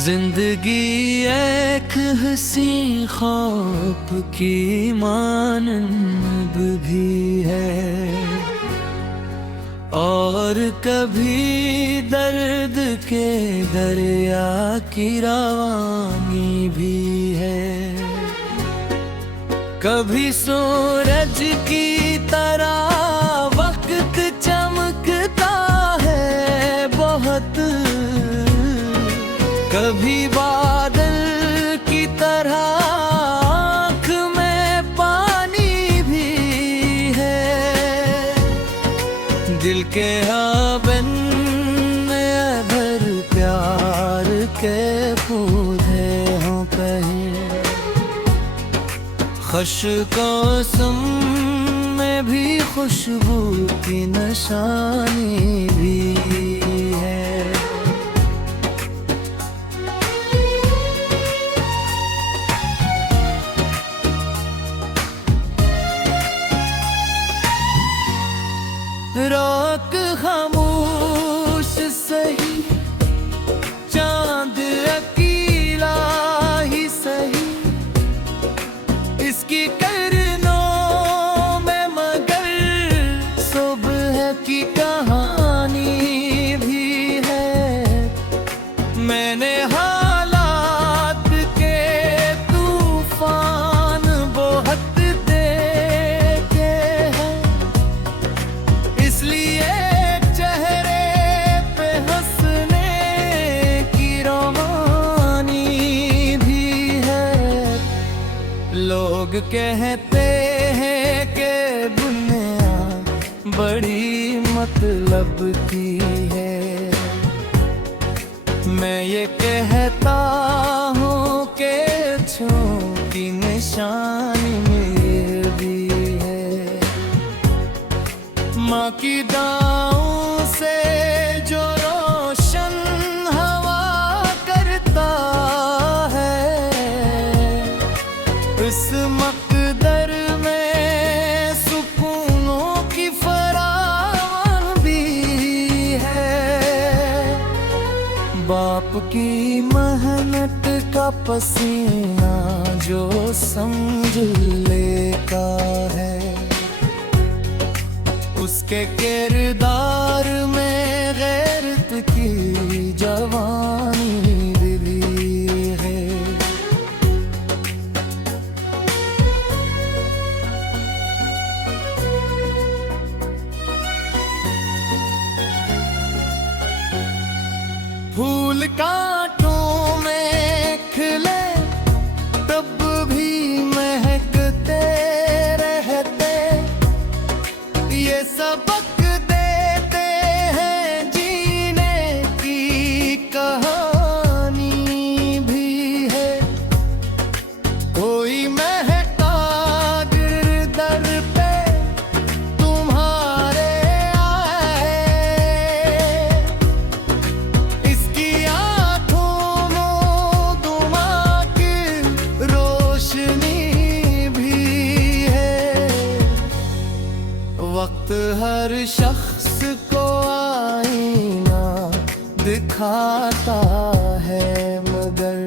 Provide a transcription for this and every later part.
जिंदगी एक हंसी ख्वाब की मानंद भी है और कभी दर्द के दरिया की रवानी भी है। कभी सूरज की तरह वक्त चमकता है बहुत, कभी बादल की तरह आँख में पानी भी है। दिल के आंगन में अगर प्यार के पौधे हों कहीं, खुशकों में भी खुशबू की निशानी भी है। रोक खामोश सही, चांद अकेला ही सही, इसकी किरणों में मगर सुबह की कहानी भी है। मैंने हालात के तूफान बहुत देखे हैं, इसलिए चेहरे पे हंसने की रोमानी भी है। लोग कहते हैं कि दुनिया बड़ी मतलब की है, मैं ये कहता हूँ कि छोटी निशानी में भी है। माँ की दाओं से जो रोशन हवा करता है, इस मकदर में सुकूनों की फरावान भी है। बाप की मेहनत का पसीना जो समझ लेता है, उसके किरदार में गैरत की जवानी भी है। फूल कांटों में खिले तब भी महकते रहते, ये सबक देते हैं जीने की कहानी भी है। कोई महका गिरदर पे तुम्हारे आए, इसकी आँखों में दिमाग रोशनी भी है। वक्त हर शख्स को आईना दिखाता है, मगर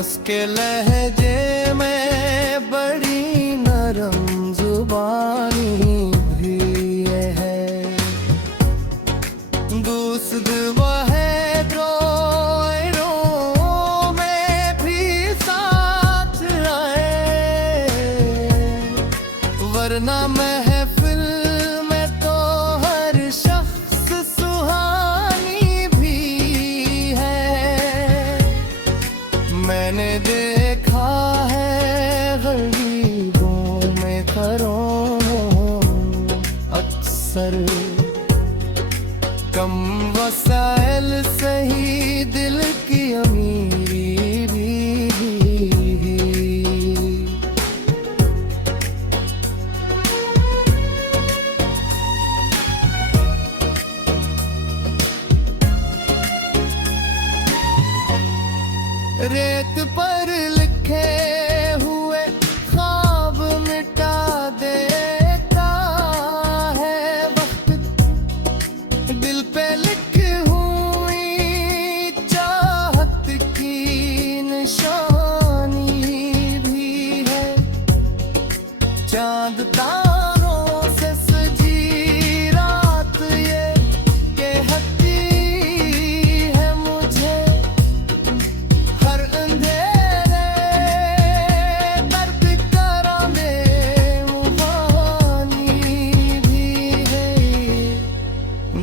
उसके लहजे में बड़ी नरम जुबानी भी है। दूसद वह द्रोरों में भी साथ आए, वरना महफिल में तो हर शख्स सुहानी भी है। मैंने देखा है गरीबों में करोड़ों अक्सर, कम वसाइल सही दिल की अमीरी भी। रेत पर लिखे हुए ख्वाब मिटा देता है वक्त, दिल पे लिखी हुई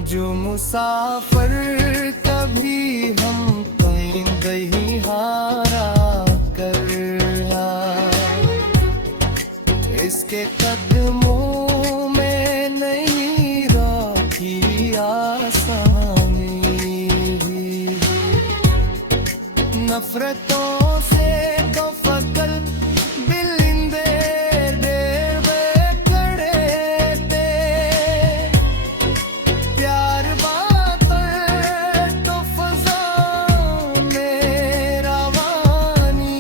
जो मुसाफिर कभी हम कहीं नहीं हारा कर इसके कदमों में नहीं रखी आसानी भी नफरतों से तो फकल बिलिंदे देवे खड़े थे प्यार बात तो फजा में रवानी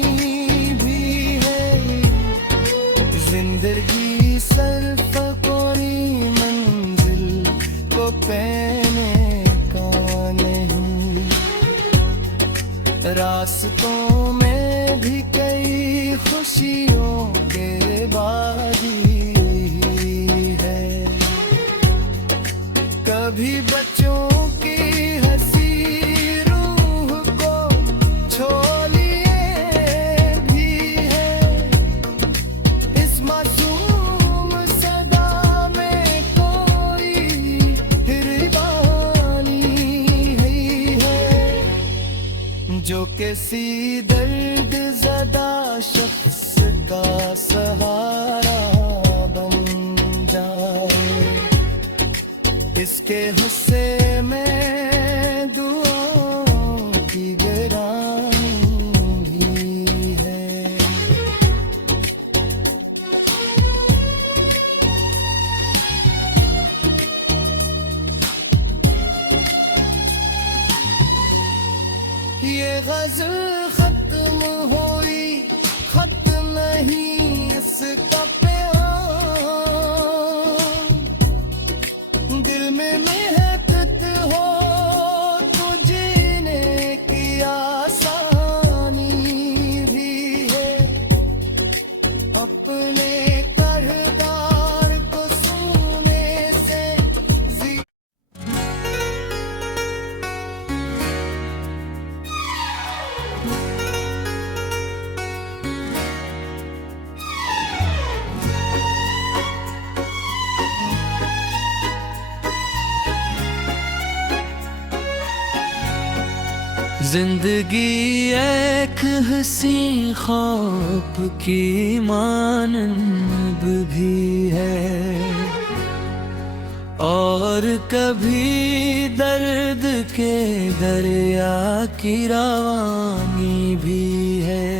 भी है जिंदगी सर्फ कोई मंजिल को पहने का नहीं रास्तों में भी कई खुशियों के बारी है कभी बच्चों की हंसी रूह को छोलिए भी है इस मासूम सदा में कोई हिरबानी है जो किसी दर्द ज़दा शख्स का सहारा बन जाए इसके हुस्से में दुआओं की गहराई भी है ये गज़ल खत्म हुई खत नहीं इसका प्यार दिल में महकत हो तो जीने की आसानी भी है अपने करदार को सुने से जिंदगी एक हंसी ख्वाब की मानंद भी है और कभी दर्द के दरिया की रवानी भी है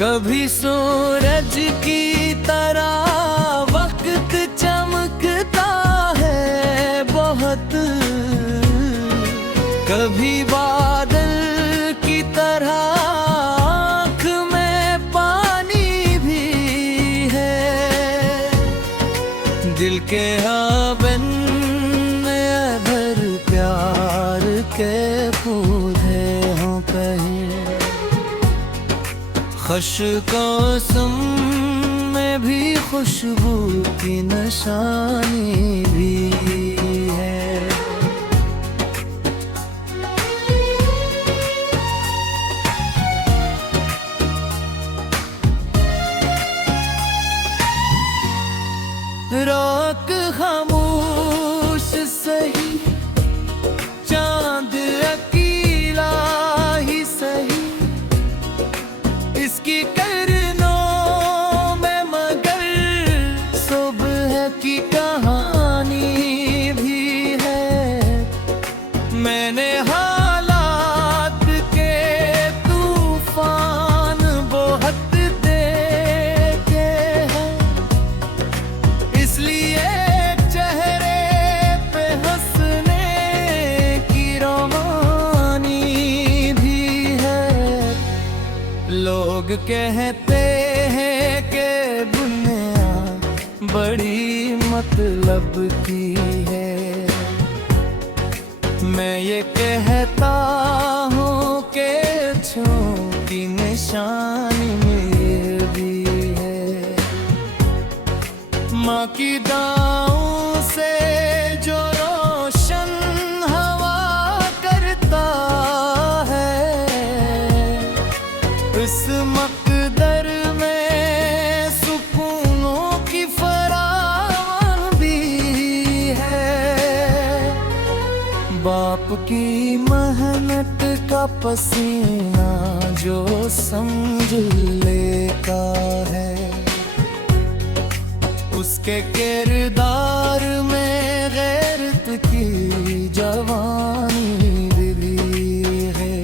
कभी सूरज की तरह वक्त चमकता है बहुत कभी बादल की तरह आँख में पानी भी है दिल के आंगन में अगर प्यार के पौधे हों कहीं खुशकोसम में भी खुशबू की निशानी भी है रोक खामोश सही चांद अकेला ही सही इसकी करनों में मगर सुबह की कहानी भी है मैंने हालात के तूफान बहुत देखे हैं इसलिए चेहरे पे हंसने की रोमानी भी है लोग कहते हैं कि दुनिया बड़ी मतलब की है मैं ये कहता हूँ कि छोटी निशानी में भी है माँ की दाओं से जो रोशन हवा करता है इस मकदर में सुकूनों की फरावान भी है बाप की मेहनत का पसीना जो समझ लेता है, उसके किरदार में गैरत की जवानी दिली है।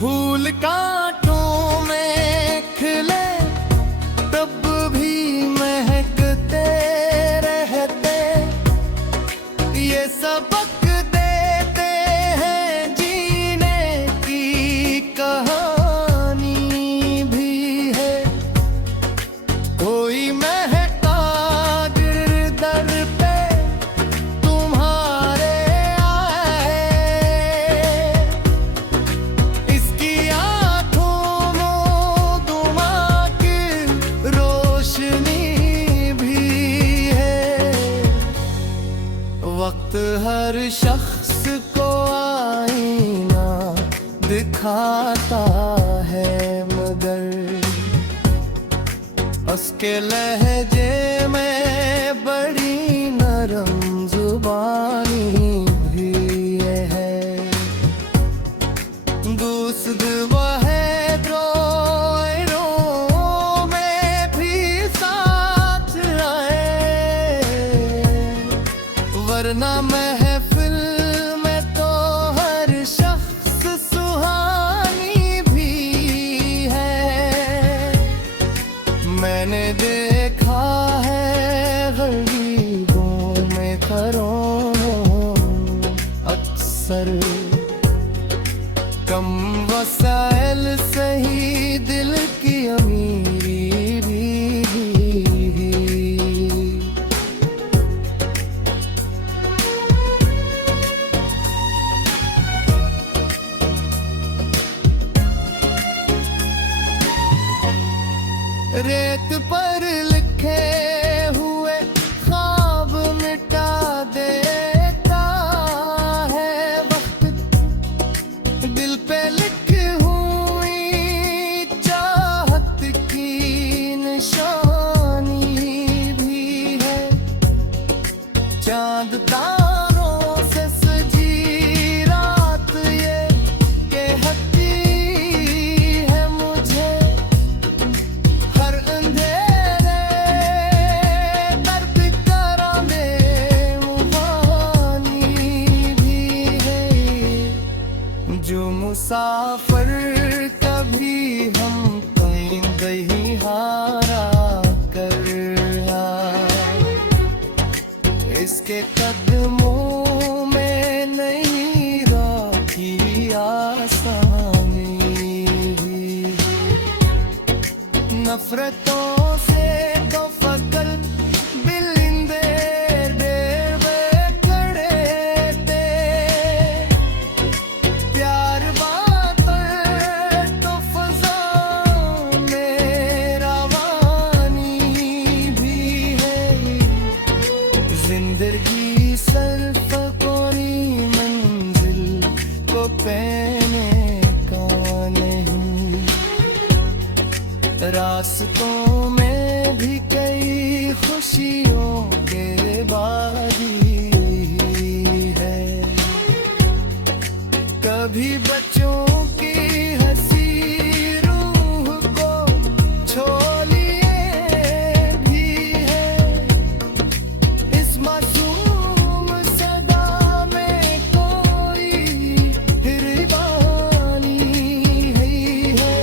फूल कांटों में खिले तब भी महकते रहते, ये सबक देते हैं जीने की कहानी भी है। कोई महका गिरदर पे तुम्हारे आए, इसकी आंखों में दिमाग की रोशनी भी है। वक्त हर शख्स को आईना दिखाता है, मगर उसके लहजे में बड़ी नरम जुबानी भी है। दूसद वह द्रोरों में भी साथ आए, वरना महफिल में तो हर शख्स सुहानी भी है। मैंने देखा है गरीबों में करोड़ों अक्सर, कम वसाइल सही दिल की अमीरी भी। रेत पर लिखे हुए ख्वाब मिटा देता है वक्त, दिल पे लिखी हुई चाहत की निशानी भी है। चांद तारों से सजी रात ये कहती है मुझे, हर अंधेरे दर्द करा दे मुबानी भी है। जो मुसाफिर कभी हम कहीं दही हारा कर आए, इसके कदमों में नहीं राखी आसानी भी। नफरतों से तो फकर बिलिंदे डेरे खड़े थे, प्यार बातें तो फजा में रवानी भी है। जिंदगी सर्फ कोई मंजिल को पहने का नहीं, रास्तों में भी कई खुशियों के बारी है। कभी बच्चों की हंसी रूह को छोलिए भी है, इस मासूम सदा में कोई हिरबानी है।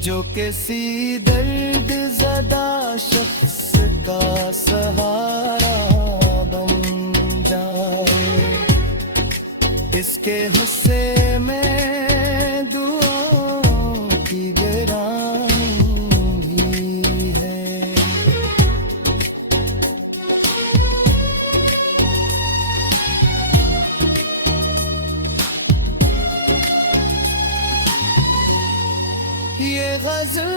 जो किसी दर्द ज़दा शख्स का सहारा बन जाए, इसके गुस्से में दुआओं की गिरानी भी है। ये गज़ल